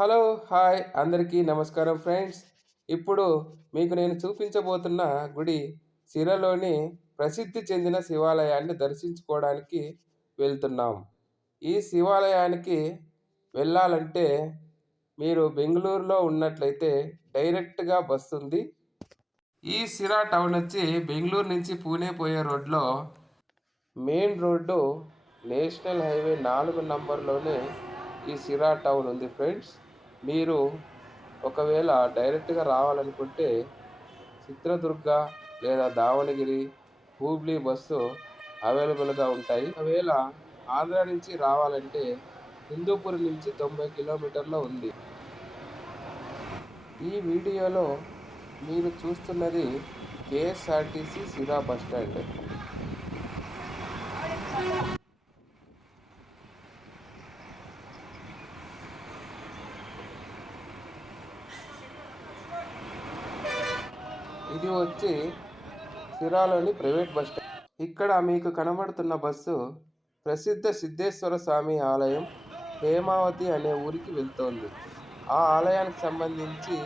Hello hi అందరికీ నమస్కారం friends. ఇప్పుడు మీకు నేను చూపించబోతున్న గుడి సిరాలోని ప్రసిద్ధి చెందిన శివాలయాన్ని దర్శించుకోవడానికి వెళ్తున్నాం. ఈ శివాలయానికి వెళ్ళాలంటే మీరు బెంగుళూరులో ఉన్నట్లయితే డైరెక్ట్గా బస్సు ఉంది. ఈ సిరా టౌన్ వచ్చి బెంగుళూరు నుంచి పూణే పోయే రోడ్లో మెయిన్ రోడ్డు నేషనల్ హైవే 4 నంబర్లోనే ఈ సిరా టౌన్ ఉంది ఫ్రెండ్స్. మీరు ఒకవేళ డైరెక్ట్గా రావాలనుకుంటే చిత్రదుర్గ లేదా దావణగిరి, హూబ్లీ బస్సు అవైలబుల్గా ఉంటాయి. ఒకవేళ ఆంధ్ర నుంచి రావాలంటే హిందూపూర్ నుంచి 90 కిలోమీటర్లో ఉంది. ఈ వీడియోలో మీరు చూస్తున్నది కేఎస్ఆర్టీసీ సిరా బస్ స్టాండ్. ఇది వచ్చి సిరాలోని ప్రైవేట్ బస్ స్టాండ్. ఇక్కడ మీకు కనబడుతున్న బస్సు ప్రసిద్ధ సిద్ధేశ్వర స్వామి ఆలయం హేమావతి అనే ఊరికి వెళ్తోంది. ఆ ఆలయానికి సంబంధించి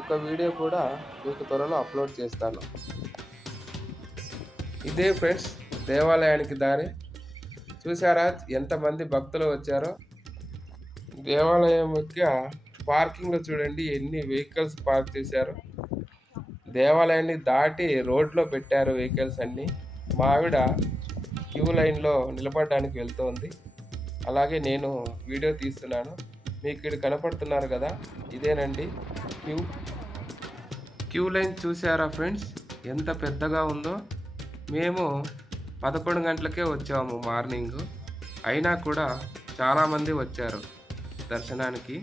ఒక వీడియో కూడా మీకు త్వరలో అప్లోడ్ చేస్తాను. ఇదే ఫ్రెండ్స్ దేవాలయానికి దారి. చూసారా ఎంతమంది భక్తులు వచ్చారో. దేవాలయం యొక్క పార్కింగ్లో చూడండి ఎన్ని వెహికల్స్ పార్క్ చేశారు. దేవాలయాన్ని దాటి రోడ్లో పెట్టారు వెహికల్స్ అన్నీ. మా ఆవిడ క్యూ లైన్లో నిలబడడానికి వెళ్తోంది. అలాగే నేను వీడియో తీస్తున్నాను. మీకు ఇక్కడ కనపడుతున్నారు కదా, ఇదేనండి క్యూ లైన్. చూసారా ఫ్రెండ్స్ ఎంత పెద్దగా ఉందో. మేము 11 గంటలకే వచ్చాము మార్నింగ్. అయినా కూడా చాలామంది వచ్చారు దర్శనానికి.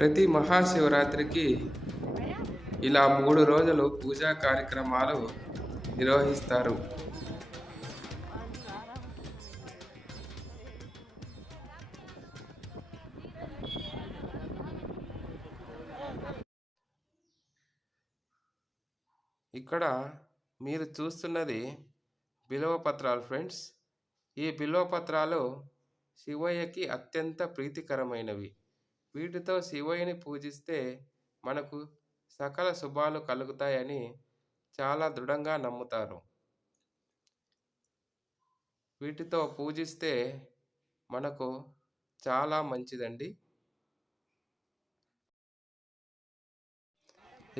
ప్రతి మహాశివరాత్రికి ఇలా 3 రోజులు పూజా కార్యక్రమాలు నిర్వహిస్తారు. ఇక్కడ మీరు చూస్తున్నది బిల్వపత్రాలు ఫ్రెండ్స్. ఈ బిల్వపత్రాలు శివయ్యకి అత్యంత ప్రీతికరమైనవి. వీటితో శివయ్యని పూజిస్తే మనకు సకల శుభాలు కలుగుతాయని చాలా దృఢంగా నమ్ముతారు. వీటితో పూజిస్తే మనకు చాలా మంచిదండి.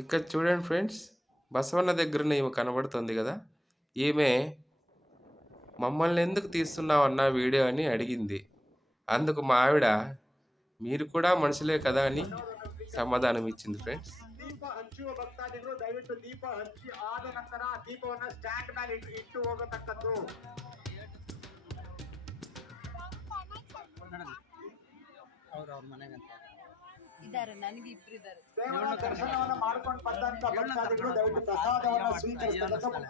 ఇక్కడ చూడండి ఫ్రెండ్స్, బసవన్న దగ్గరనే ఈమె కనబడుతుంది కదా. ఈమె మమ్మల్ని ఎందుకు తీస్తున్నావన్న వీడియో అని అడిగింది. అందుకు మా ఆవిడ మీరు కూడా మనుషులే కదా అని సమాధానం ఇచ్చింది ఫ్రెండ్స్. ದೀಪ ಹಂಚುವ ಭಕ್ತಾದಿಗಳು ದಯವಿಟ್ಟು ದೀಪ ಹಂಚಿ ಆದ ನಂತರ ದೀಪವನ್ನು ಸ್ಟ್ಯಾಂಡ್ ಮೇಲೆ ಇಟ್ಟು ಹೋಗತಕ್ಕದ್ದು. ದೇವರ ದರ್ಶನವನ್ನು ಮಾಡ್ಕೊಂಡು ಬಂದಂತ ಭಕ್ತಾದಿಗಳು ದಯವಿಟ್ಟು ಪ್ರಸಾದವನ್ನು ಸ್ವೀಕರಿಸಬೇಕು.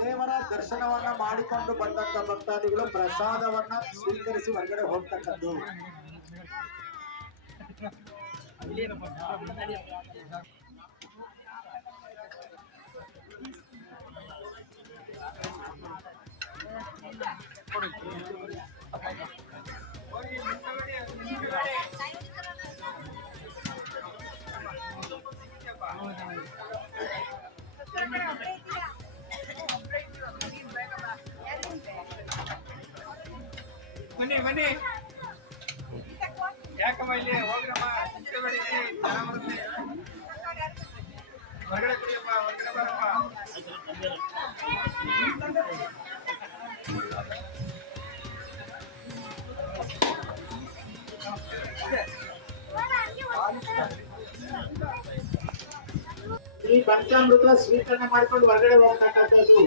ದೇವರ ದರ್ಶನವನ್ನ ಮಾಡಿಕೊಂಡು ಬಂದಂತ ಭಕ್ತಾದಿಗಳು ಪ್ರಸಾದವನ್ನ ಸ್ವೀಕರಿಸಿ ಹೊರಗಡೆ ಹೋಗ್ತಕ್ಕದ್ದು. ಮನೆ ಯಾಕಮ್ಮಲ್ಲಿ ಹೋಗ್ರಮ್ಮ ಚಿಕ್ಕಬಡಿಗೆ ಜನ ಬರುತ್ತೆ ಹೊರಗಡೆ ಕುಡಿಯಪ್ಪ ಹೊರಗಡೆ ಬರಪ್ಪ. ಈ ಪಂಚಾಮೃತ ಸ್ವೀಕರಣೆ ಮಾಡಿಕೊಂಡು ಹೊರಗಡೆ ಹೋಗ್ತಕ್ಕಂಥದ್ದು.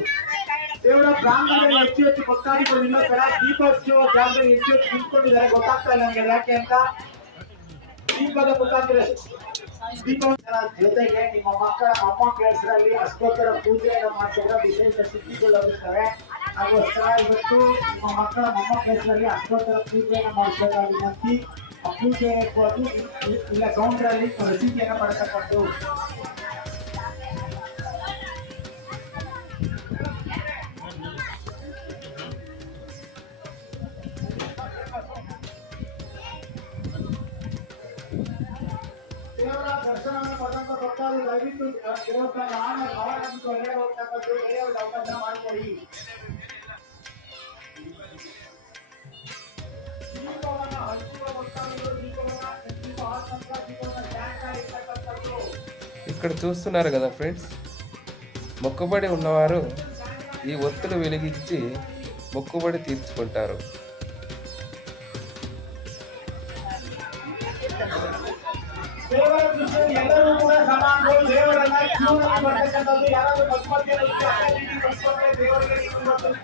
ದೇವರ ಪ್ರಾಂಗಣದಲ್ಲಿ ಹೆಚ್ಚು ಹೆಚ್ಚು ಭಕ್ತಾದಿಗಳು ನಿಲ್ಲೋ ತರ ದೀಪೋತ್ಸವ ಜಾಗದಲ್ಲಿ ಹೆಚ್ಚು ಹೆಚ್ಚು ನಿಂತ್ಕೊಂಡಿದ್ದಾರೆ. ಗೊತ್ತಾಗ್ತಾ ಇಲ್ಲ ನನಗೆ ಯಾಕೆ ಅಂತ. ದೀಪದ ಮುಖಾಂತರ ದೀಪದ ಜೊತೆಗೆ ನಿಮ್ಮ ಮಕ್ಕಳ ಅಮ್ಮ ಹೆಸರಲ್ಲಿ ಅಷ್ಟೋತ್ತರ ಪೂಜೆಯನ್ನು ಮಾಡಿಸಿದ್ರೆ ವಿಶೇಷ ಸಿದ್ಧಿಗಳು ಲಭಿಸ್ತವೆ. ಅದಕ್ಕೋಸ್ಕರ ಇವತ್ತು ನಿಮ್ಮ ಮಕ್ಕಳ ಮೊಮ್ಮಕ್ಕಳ ಹೆಸರಲ್ಲಿ ಅಷ್ಟೋತ್ತರ ಪೂಜೆಯನ್ನು ಮಾಡಿಸಬೇಕಾಗಿ ವಿನಂತಿ. ಆ ಪೂಜೆಗೆ ಹೋಗಿ ಇಲ್ಲ ಕೌಂಟರಲ್ಲಿ ರಸೀದಿಯನ್ನು ಪಡೆದುಕೊಂಡು ದೇವರ ದರ್ಶನವನ್ನು ಪಡೆದಂತ ಭಕ್ತರು ದಯವಿಟ್ಟು ದೇವಸ್ಥಾನ ಅವಲಂಬಿಸಿ ಹೊರಗಡೆ ಹೋಗ್ತಕ್ಕಂಥದ್ದು ಬೇರೆಯವ್ರಿಗೆ ಅವಕಾಶ ಮಾಡಿಕೊಡಿ. ದೀಪವನ್ನು ಹಚ್ಚುವ ಭಕ್ತರು ದೀಪ ಹಾಕಂತ ದೀಪವನ್ನು ಟ್ಯಾಂಕ್ ಇರ್ತಕ್ಕಂಥದ್ದು. ఇక్కడ చూస్తున్నారు కదా ఫ్రెండ్స్, మొక్కుబడి ఉన్నవారు ఈ ఒత్తులు వెలిగించి మొక్కుబడి తీర్చుకుంటారు. ದೇವರ ದೃಷ್ಟಿಯಲ್ಲಿ ಎಲ್ಲರೂ ಕೂಡ ಸಮಾನರು. ದೇವರನ್ನ ಕ್ಯೂನಲ್ಲಿ ಬರ್ತಕ್ಕಂಥದ್ದು ಯಾರಾದ್ರೂ ಮಧ್ಮಧ್ಯದಲ್ಲಿ ದೇವರಿಗೆ ನೀವು ಬರ್ತದೆ.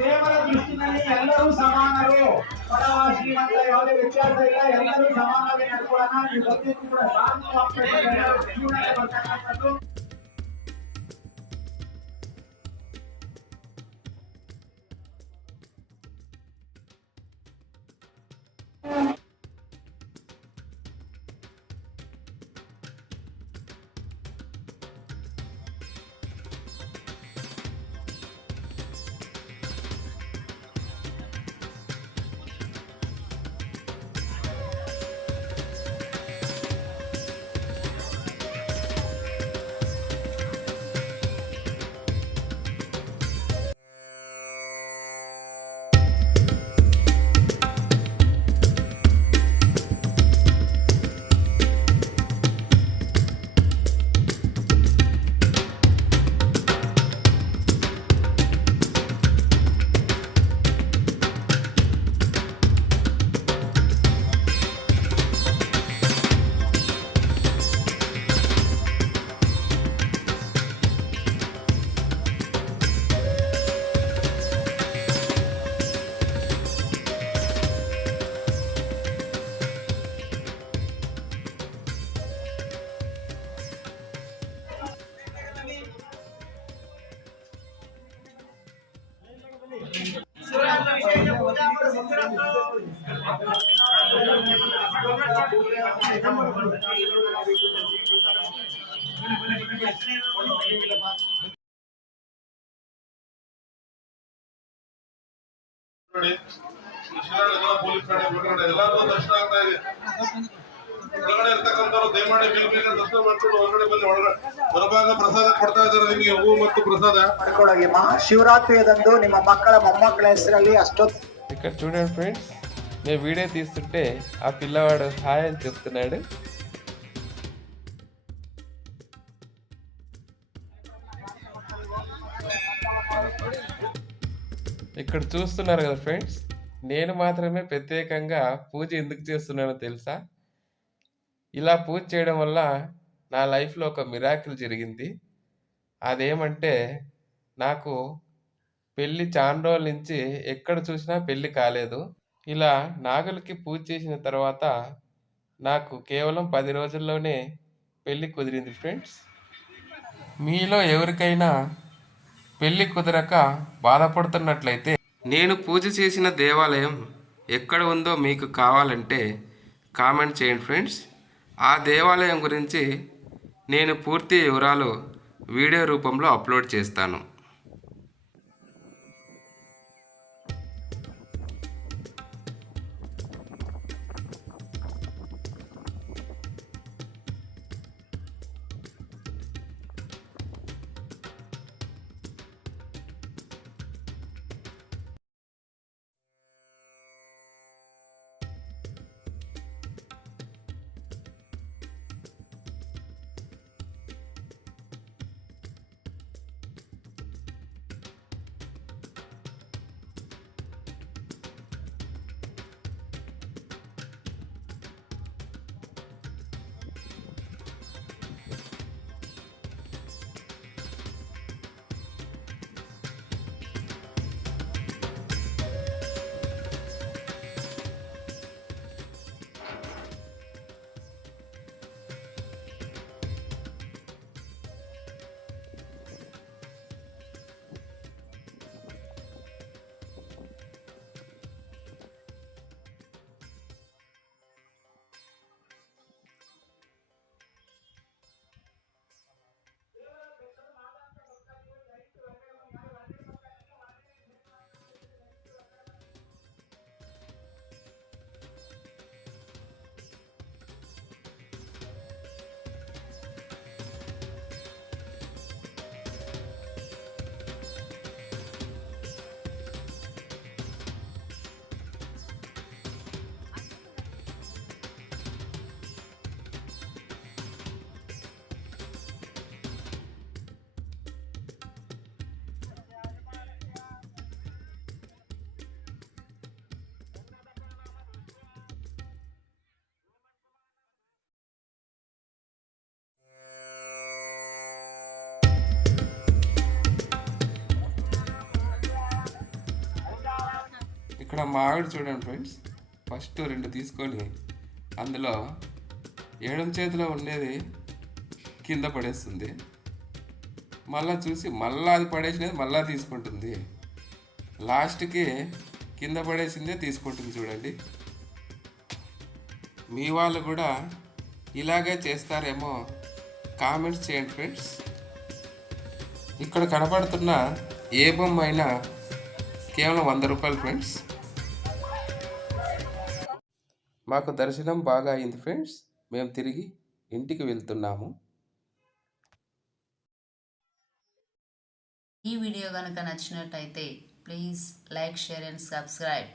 ದೇವರ ದೃಷ್ಟಿನಲ್ಲಿ ಎಲ್ಲರೂ ಸಮಾನರು. ಬಡವ ಶ್ರೀಮಂತ ಯಾವುದೇ ವ್ಯತ್ಯಾಸ ಇಲ್ಲ, ಎಲ್ಲರೂ ಸಮಾನವಾಗಿ ನಡ್ಕೊಳ್ಳೋಣ. ನೀವು ಪ್ರತಿಯೊಂದು ಕೂಡ ಶಾಂತವಾಗ್ಬೇಕು. ಎಲ್ಲರೂ ಕ್ಯೂನಲ್ಲಿ ಬರ್ತಕ್ಕಂಥದ್ದು. ಪೊಲೀಸ್ ಠಾಣೆ ಎಲ್ಲಾದ್ರೂ ದರ್ಶನ ಆಗ್ತಾ ಇದೆ. ಹೊರಗಡೆ ಇರ್ತಕ್ಕಂಥವ್ರು ದಯಮಾಡಿ ಬೇಗ ದರ್ಶನ ಮಾಡ್ಕೊಂಡು ಹೊರಗಡೆ ಬಂದು ಒಳಗಡೆ ಹೊರಭಾಗ ಪ್ರಸಾದ ಕೊಡ್ತಾ ಇದ್ದಾರೆ. ನಿಮಗೆ ಹೂವು ಮತ್ತು ಪ್ರಸಾದ ಮಾಡ್ಕೊಳ್ಳಿ. ಮಹಾಶಿವರಾತ್ರಿಯದಂದು ನಿಮ್ಮ ಮಕ್ಕಳ ಮೊಮ್ಮಕ್ಕಳ ಹೆಸರಲ್ಲಿ ಅಷ್ಟೊತ್ತು. ఇక్కడ చూడండి ఫ్రెండ్స్, నేను వీడియో తీస్తుంటే ఆ పిల్లవాడు హాయ్ అని చెప్తున్నాడు. ఇక్కడ చూస్తున్నారు కదా ఫ్రెండ్స్, నేను మాత్రమే ప్రత్యేకంగా పూజ ఎందుకు చేస్తున్నానో తెలుసా? ఇలా పూజ చేయడం వల్ల నా లైఫ్లో ఒక మిరాకిల్ జరిగింది. అదేమంటే, నాకు పెళ్ళి చాలా రోజుల నుంచి ఎక్కడ చూసినా పెళ్ళి కాలేదు. ఇలా నాగులకి పూజ చేసిన తర్వాత నాకు కేవలం 10 రోజుల్లోనే పెళ్ళి కుదిరింది ఫ్రెండ్స్. మీలో ఎవరికైనా పెళ్ళి కుదరక బాధపడుతున్నట్లయితే, నేను పూజ చేసిన దేవాలయం ఎక్కడ ఉందో మీకు కావాలంటే కామెంట్ చేయండి ఫ్రెండ్స్. ఆ దేవాలయం గురించి నేను పూర్తి వివరాలు వీడియో రూపంలో అప్లోడ్ చేస్తాను. ఇక్కడ మామిడి చూడండి ఫ్రెండ్స్, ఫస్ట్ 2 తీసుకొని అందులో ఎడమ చేతిలో ఉండేది కింద పడేస్తుంది, మళ్ళీ చూసి మళ్ళీ అది పడేసినది మళ్ళీ తీసుకుంటుంది, లాస్ట్కి కింద పడేసిందే తీసుకుంటుంది చూడండి. మీ వాళ్ళు కూడా ఇలాగే చేస్తారేమో కామెంట్స్ చేయండి ఫ్రెండ్స్. ఇక్కడ కనపడుతున్న ఏ బొమ్మ అయినా కేవలం 100 రూపాయలు ఫ్రెండ్స్. మాకు దర్శనం బాగా అయింది ఫ్రెండ్స్, మేము తిరిగి ఇంటికి వెళ్తున్నాము. ఈ వీడియో కనుక నచ్చినట్టయితే please like, share and subscribe.